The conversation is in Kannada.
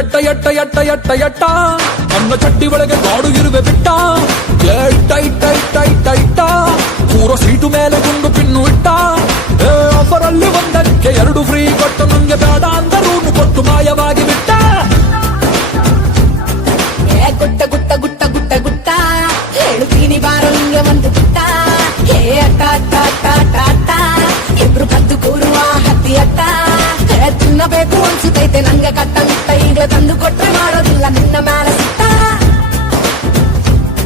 ಎಟ್ಟ ಎಟ್ಟ ಎಟ್ಟ ಎಟ್ಟ ಎಟ್ಟ ನನ್ನ ಚಡ್ಡಿ ಒಳಗೆ ಕಾಡು ಇರುವೆ ಬಿಟ್ಟ ಇಟ್ಟ ಇಟ್ಟ ಇಟ್ಟ ಇಟ್ಟ ಇಟ್ಟ ಪೂರ ಸೀಟು ಮೇಲೆ ಗುಂಡು ಪಿನ್ನು ಇಟ್ಟ ಆಫರಲ್ಲಿ ಒಂದಕ್ಕೆ 2 ಫ್ರೀ ಕೊಟ್ಟು ನಂಗೆ ಬೇಡ ಅಂದರೂ ಕೊಟ್ಟು ಮಾಯವಾಗಿ ಬಿಟ್ಟ ಗುಟ್ಟ ಗುಟ್ಟ ಗುಟ್ಟ ಗುಟ್ಟ ಗುಟ್ಟ ಹೇಳುತ್ತೀನಿ ಬಾರೋ ನಿಂಗೆ ಒಂದು ಗುಟ್ಟ ಹೇ ಅಟ್ಟ ಅಟ್ಟ ಅಟ್ಟ ಅಟ್ಟ ಅಟ್ಟ ಇಬ್ರು ಕದ್ದು ಕೂರುವ ಹತ್ತಿ ಅಟ್ಟ ತಿನ್ನಬೇಕು ಅನ್ಸುತ್ತೈತೆ ನಂಗೆ ಕಟ್ಟ ಮುಟ್ಟ ಈಗ ತಂದು ಕೊಟ್ರೆ ಮಾಡೋದಿಲ್ಲ ನಿನ್ನ ಮೇಲೆ